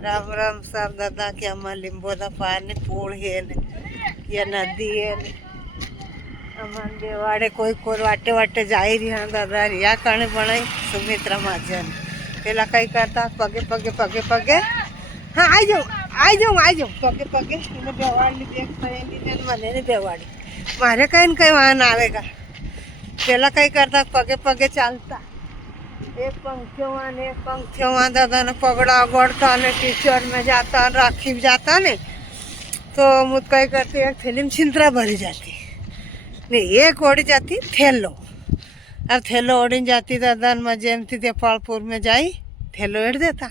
राम राम साहब दादा के अम्मा लिंबोदा पानी पूल है ने या नदी है ने अमन देवाड़े कोई कोई वाटे वाटे जाई रही हाँ दादा रिया कणे बनाई सुमित्रा महाजन पेला कई करता पगे पगे पगे पगे हाँ आई जाऊँ पगे पगे इन्हें बेवाड़ ली देख सहेली ने मने ने बेवाड़ी मारे कहीं वहां आवेगा पेला कई करता पगे पगे चलता एक पंक्तियों दादा ने पगड़ा गड़ता ने टीचर में जाता राखी में जाता ने तो मुझ कहीं करती एक थैली में चिंतरा भरी जाती नहीं एक ओढ़ी जाती थैलो अब थैलो ओढ़ी जाती दादा मैं जयंती देपालपुर में जाई थैलो एड़ देता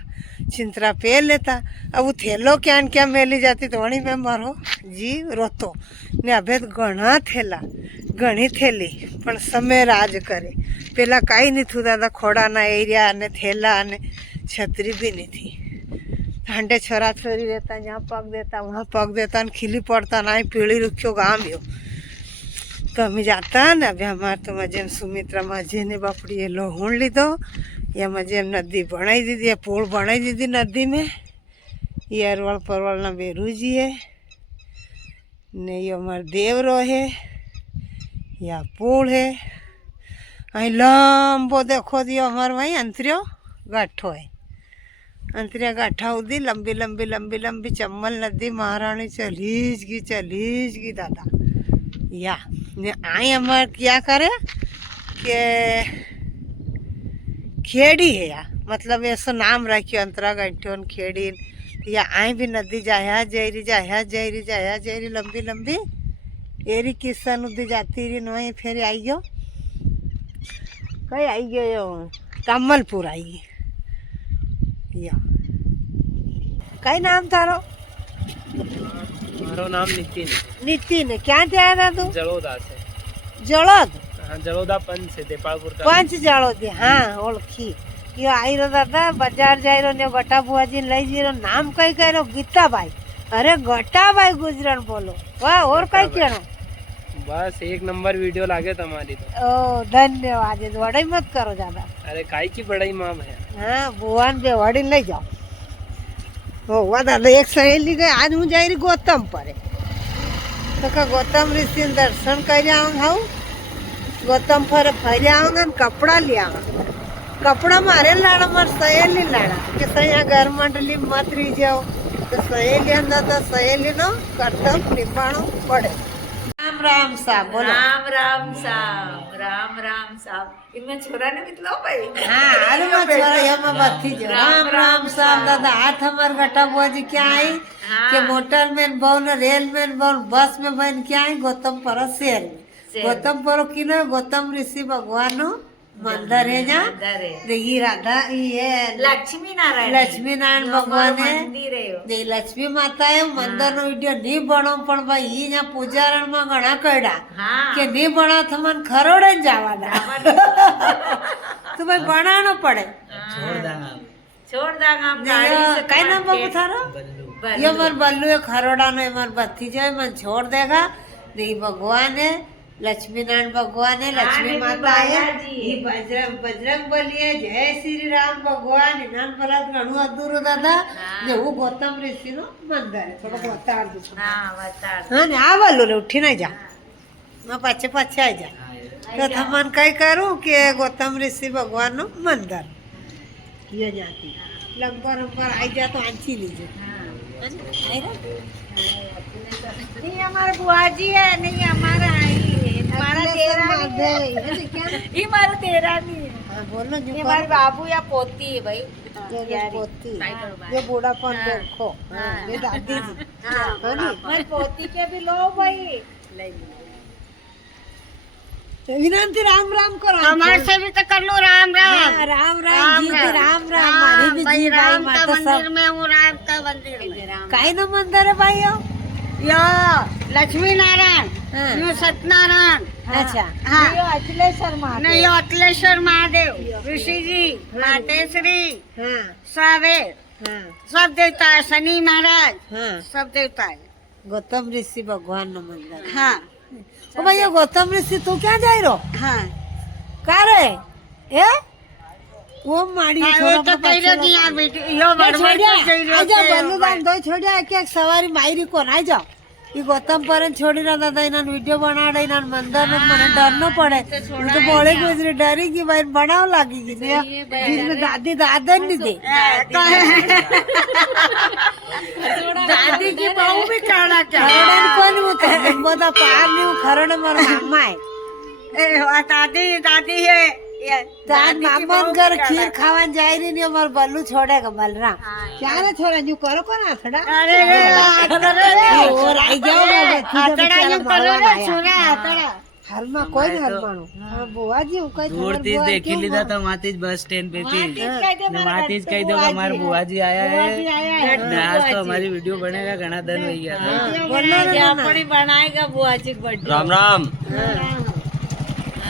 चिंतरा पे लेता अब वो थैलो क्या मेली जाती तो वही में मारो जी रोतो ने अभे घना थैला घनी थैली पण समय राज करे पेला कई नहीं थू दादा खोड़ा एरिया ने थैला ने छतरी भी नहीं थी हांडे छोरा छोरी रहता यहाँ पग देता वहाँ पग देता खिली पड़ता ना पीढ़ी रुख्यो गाम यो तो अमी जाता ने अभी हमारे तो मजे में सुमित्रा मजे ने बापड़ी ये लोहूण लीधो या मजे में नदी बनाई दीदी या पुल बनाई दीदी नदी में ये अरवल परवल ना बेरूजी है ने ये हमारे देवरो है या पुल है अँ लंबो देखो दियो हमारे वहीं अंतरियो गाठो है अंतरिया गाठा उदी लंबी लंबी लंबी लंबी चम्मल नदी महारानी चलीज गई दादा या ने आई हमार क्या करे के खेड़ी है या मतलब ऐसा नाम रखियो अंतरा गंठोन खेड़ी या आई भी नदी जाया जयरी लंबी लंबी एरी किस्सा उदी जाती रही वहीं फिर आई गयो कई आई गयो कमलपुर आई या कई नाम थारो मारो नाम नितिन क्या आया था तू जलोदा से जलोद हाँ जलोदा पंच से देपालपुर का पंच जलोद हाँ ओळखी यो आई रो दादा बाजार जाई रो ने गटा बुआजी लई जी रो नाम कई कई रो गीता भाई अरे गटा भाई गुजरन बोलो वाह और कई केनो बस एक नंबर वीडियो लागे तुम्हारी तो ओ धन्यवाद बड़ाई मत करो ज्यादा अरे काई की बड़ाई माँ है हाँ बुआन बेवाड़ी ले जाओ हो वाह दादा एक सहेली गई आज हूँ जाई रही गौतम पर तो का गौतम ऋषि दर्शन कर आऊँ गौतम पर फैले आऊंगा कपड़ा ले आऊंगा कपड़ा मारे लाना मार सहेली लाना कि सही घर मंडली मत रही जाओ तो सहेली अंदर तो सहेली नो कर्तव्य निभाना पड़े राम राम साहब बोलो राम राम साहब इनमें छोरा ने कितलो भाई हाँ अरे मैं छोरा ये मैं बत्ती जो राम साहब दादा हाथ हमार गटा बुआ जी क्या आई कि मोटर में बन रेल में बन बस में बन क्या आई गौतम पर शहर में गौतम पर किनो गौतम ऋषि भगवान मंदिर है जहाँ देखिए राधा ये लक्ष्मी नारायण भगवान है मंदिर है लक्ष्मी माता है मंदिर नो वीडियो नहीं बनो पण भाई यहाँ पूजारण में घना कड़ा के नहीं बना तो मन खरोड़े जावाना तो भाई बनाना पड़े छोड़ दांगा कई नाम बाबू थारा ये मर बल्लू है खरोड़ा ने मर बत्ती जाए मन छोड़ देगा नहीं भगवान है लक्ष्मी नारायण भगवान है लक्ष्मी माता है ये बजरंग बली है जय श्री राम भगवान इनान बलाद घणु अधूरो दादा ने वो गौतम ऋषि नो मंदिर है थोड़ा बताड़ दो हाँ ने आ वालो ले उठी नहीं जा मैं पाछे आ जा तो थमन कई करूं कि गौतम ऋषि भगवान नो मंदिर ये जाती लंबर आई जा तो आंची लीजिए नहीं हमारे बुआ जी है नहीं हमारा हमारा तेरा ये हमारा तेरा नहीं है हाँ बोलो जो ये हमारे बाबू या पोती है भाई पोती ये बूढ़ापन देखो ये दादी जी हाँ हमारी पोती के भी लो भाई विनंती राम राम करो हमारे से भी तो कर लो राम हाँ, राम जी राम हमारी भी जी भाई माता मंदिर में हूँ राम का मंदिर में काई ना मंदिर है भाई यो लक्ष्मी नारायण यो सत्यनारायण अच्छा हाँ यो अखिलेश्वर महादेव नहीं यो अखिलेश्वर महादेव ऋषि जी मातेश्वरी हाँ सावेर हाँ सब देवता है शनि महाराज हाँ सब देवता है गौतम ऋषि भगवान नो मंदिर हाँ ओ भैया गौतम ऋषि तू क्या जाई रो हाँ का रे ए ઓમ માડી છોડ્યા બલ્લુ દાન દો છોડ્યા કે સવારી માયરી કોણ આઈ જાઓ ઈ ગૌતમ પરન છોડી રહ્યા દાદા એના વિડીયો બનાવડે એના મંદર ને મને ડર ન પડે હું તો બોળી ગુજરી ડરી ગઈ ભાઈ બનાવ લાગી ગઈ ને દાદી દાદા ને દે દાદી की बहू भी काढ़ा क्या खरोड़े कोन मुत બધા પાર ની ખરોડે મારા મામા એ દાદી દાદી હે તાર મામા ઘર ખીર ખાવાન જાય રી ને અમાર બલ્લુ છોડે કે બલરામ ક્યારે છોડે જો કરો કોણ આથડા અરે ઓ રાઈ જાઓ આથડા જો કરો રે છોરા આથડા હાલમાં કોઈ ન હરમાણું બુવાજી હું કઈ दूरથી જ દેખી લીધા था माती बस स्टैंड पे थी माती જ કહી દો કે हमारे बुआजी आया है आज तो हमारी वीडियो बनेगा घना दिन हो गया था अपनी बनाएगा बुआजी का बर्थडे राम राम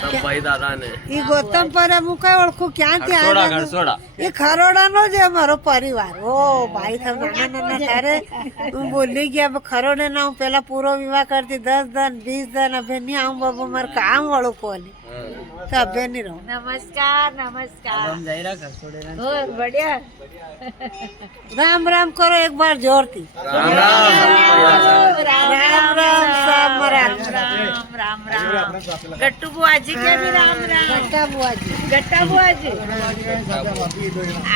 सब भाई दादा ने ઈ ગૌતમ પર હું કઈ ઓળખું ક્યાંથી આવ્યા એ ખરોડાનો જ અમારો પરિવાર ઓ ભાઈ તમે નાના નાના ત્યારે હું બોલી ગયા ખરોડે ના હું પેલા પૂરો વિવાહ કરતી 10 દન 20 દન અભે નહીં આવું બાબુ મારે કામ વાળું કોની તો અભે નહીં રહું नमस्कार नमस्कार हम जायरा खसोड़े ना और बढ़िया राम राम करो एक बार जोर थी राम राम राम राम सब मराल राम राम गट्टू बुआजी के भी राम राम गट्टा बुआजी गट्टा बुआजी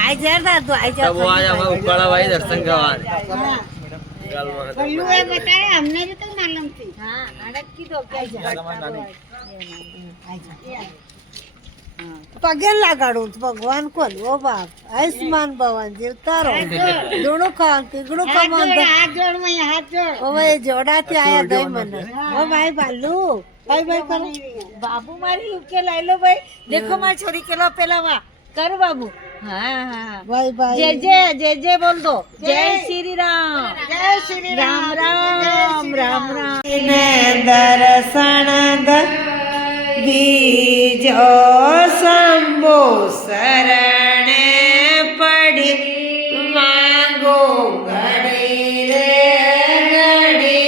आई जा दादू आई जा तब वो आज हमें उकाड़ा भाई दर्शन करवाने बल्लू ये बताया हमने भी तो मालूम थी हाँ अड़क की तो क्या पगे लगाड़ू भगवान को ओ बाप आयुष्मान भवन जीवता रहो दोनों खान तिगड़ो कमान हाथ जोड़ मैं हाथ जोड़ ओ भाई जोड़ा ते आया गई मन ओ भाई बालू बाय बाय करो बाबू मारी के लाई लो भाई देखो मारी छोरी के लो पहला वहाँ कर बाबू हाँ हाँ बाय बाय जय जय बोल दो जय श्री राम राम राम राम राम ने दर्शन बीजो शंभो शरणे पड़ी मांगो घड़ी रे घड़ी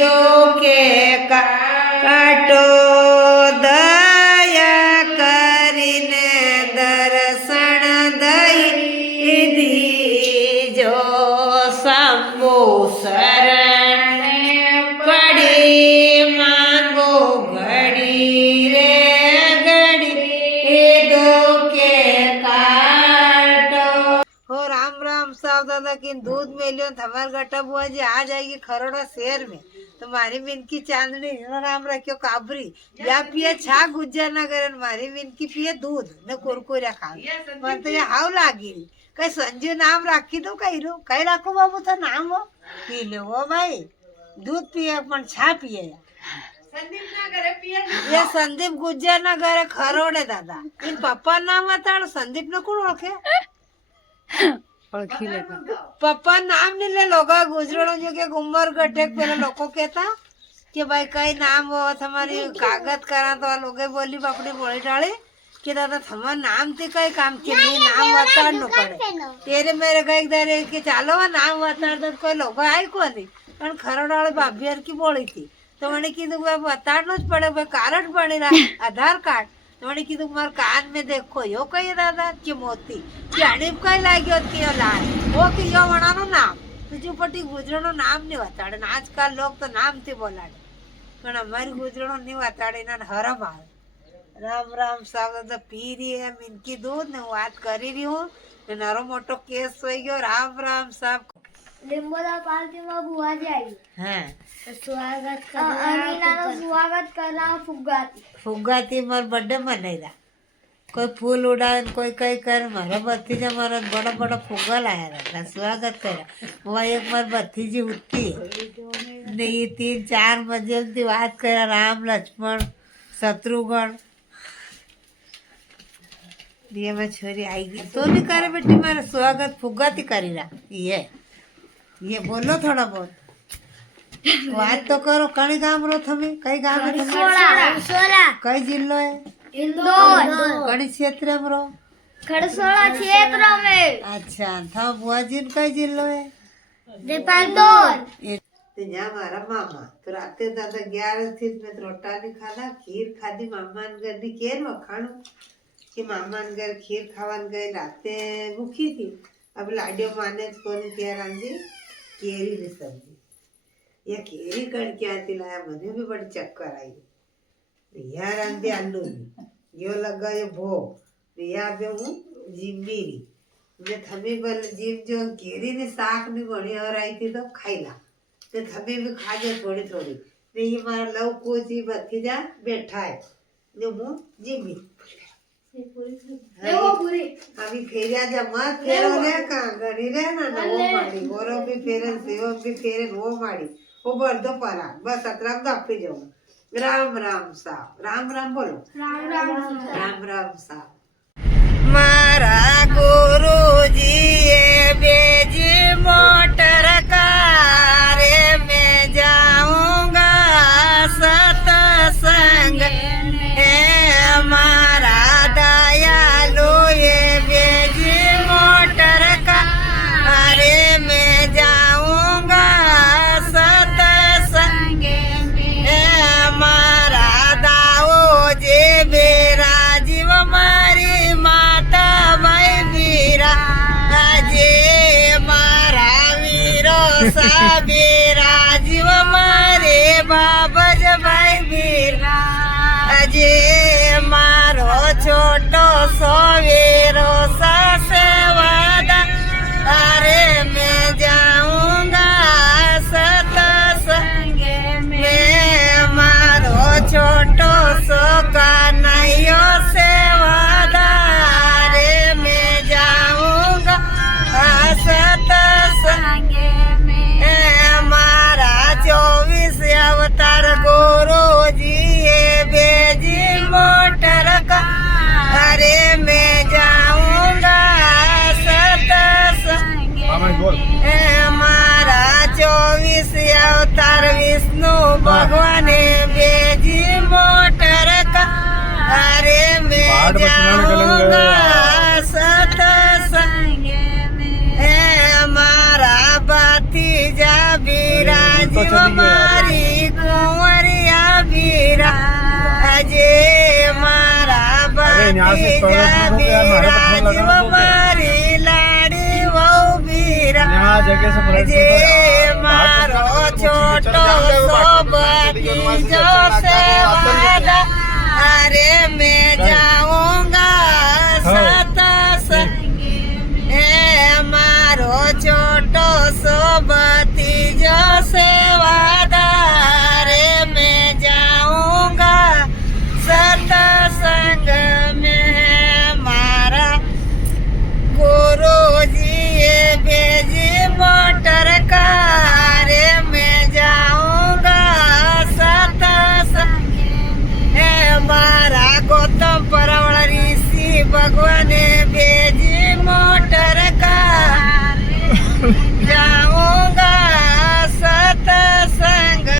दो के काटो दया करीने दर्शन दई दीजो शंभो शरणे पड़ी मांगो घड़ी रे घड़ी दो के काटो हो राम राम साहब दादा की दूध मेलियो थमर गट्टा बुआ जी आ जाएगी खरोड़ा शहर में तो मारी मिनकी चांदनी राम रखियो काबरी या पिए छा गुज्जर ना करे मारी मिनकी पिए दूध न कुरकुरा खाओ मन तो ये हाव लागी कई संजू नाम राखी दो कई रो कई राखो बाबू तो नाम हो पी लो वो भाई दूध पिए पण छा पिए ये संदीप गुज्जर ना घरे खरोड़े दादा इन पप्पा नाम बताड़ संदीप ने कौन ओळखे पप्पा नाम नहीं ले लोगा गुजरो जो के उमर गड्ढे पहले लोगों कहता कि भाई कई नाम हो हमारी कागज करा तो लोगे बोली बापड़ी बोली डाले कि दादा हमारा नाम थी कई काम के लिए नाम बताड़ न पड़े तेरे मेरे कई दारे के चालो नाम बताड़ दो कोई लोग आए को नहीं पर खरोड़ा वाले भाभी की बोली थी तो मैंने कीधु बताड़ना ज पड़े भाई कार्ड बनेला आधार कार्ड तो मैंने कीधु मार कान में देखो यो कही दादा कि मोती कि अणीब कई लाग्यो कि यो लाल वो कि यो वणानो नाम तुझे पटी गुजरनो नाम नहीं बताड़े आजकल लोग तो नाम थी बोलाड़े पण हमारी गुजरनो नहीं बताड़े ना हरम आवे राम राम साहब दादा पी रही है मिनकी दूध ने बात करी रही हूँ नारो मोटो केस होई गयो राम राम साहब लिंबोला पार्टी में बुआ जाई हाँ स्वागत करना फुग्गाती मार बर्थडे मनाई कोई फूल उड़ाए कोई कई कर मारा भतीजा मारा बड़ा बड़ा फुग्गा लाया रहता स्वागत करा वहाँ एक बार भतीजी उठती नहीं 3-4 बजे की बात करा राम लक्ष्मण शत्रुघ्न ये मैं छोरी आई गई तो नहीं करे बेटी मारा स्वागत फुग्गाती करी रहा ये बोलो थोड़ा बहुत बात तो करो कई गाम रो थमे कई गाम है कई जिलो है इंदौर कई क्षेत्र में रो खड़सोला क्षेत्र में अच्छा था बुआ जी कई जिलो है दीपांदौर तो यहाँ हमारा मामा तो राते दादा 11 थी मैं रोटा नहीं खाना खीर खादी मामा ने गदी केर वखाणू કે મામાને ઘર ખીર ખાવાને ગઈ રાતે ભૂખી હતી. अब लाडियो माने कोने क्या रांधी केरी री सब्जी ये केरी कड़ के आती लाया मने भी बड़ी चक्कर आई यहाँ रांधी आलू यो लगा ये भो यहाँ पे हूँ जिम्मी मैं थमी बल जिम जो केरी ने साग में बड़ी और आई थी तो खाई ला तो थमी भी खा जाए थोड़ी थोड़ी नहीं ये मारा लव को जी बत्ती जा बैठा है जो मुँह जिम्मी अभी फेरिया जब मत फेरो रे का गड़ी रे ना वो माड़ी गोरो भी फेरे सेव भी फेरे वो माड़ी वो बर्दो परा बस अतराम दापी जाओ राम राम साहब राम राम बोलो राम राम साहब मारा गुरुजी ये बेजी मोटर कारे मैं जाऊंगा सत्संग मारा दयालु ये बेजी मोटर का अरे मैं जाऊंगा सत्संग मारा दाओ जे बेरा जीव मारी माता भाई वीरा अजे मारा वीरो सा बेरा जीव मारे बाबज भाई वीरा अजे मारो छोटो सो वीरो सा सेवादा अरे मैं जाऊंगा सत्संग में मारो छोटो सो कन्हैयो सेवादा अरे मैं जाऊंगा सत्संग में मारा 24 अवतार गुरु जी ये बेजी मोटर का अरे मैं जाऊंगा सत्संग मारा 24 अवतार विष्णु भगवान बेजी मोटर का अरे मैं जाऊंगा सत्संग में मारा भतीजा बीरा जीव मारी कुंवरिया बीरा अजे मारा भतीजा बीरा जीव मारी लाड़ी वो बीरा अजे मारो छोटो सो भतीजो से वादा अरे मैं जाऊं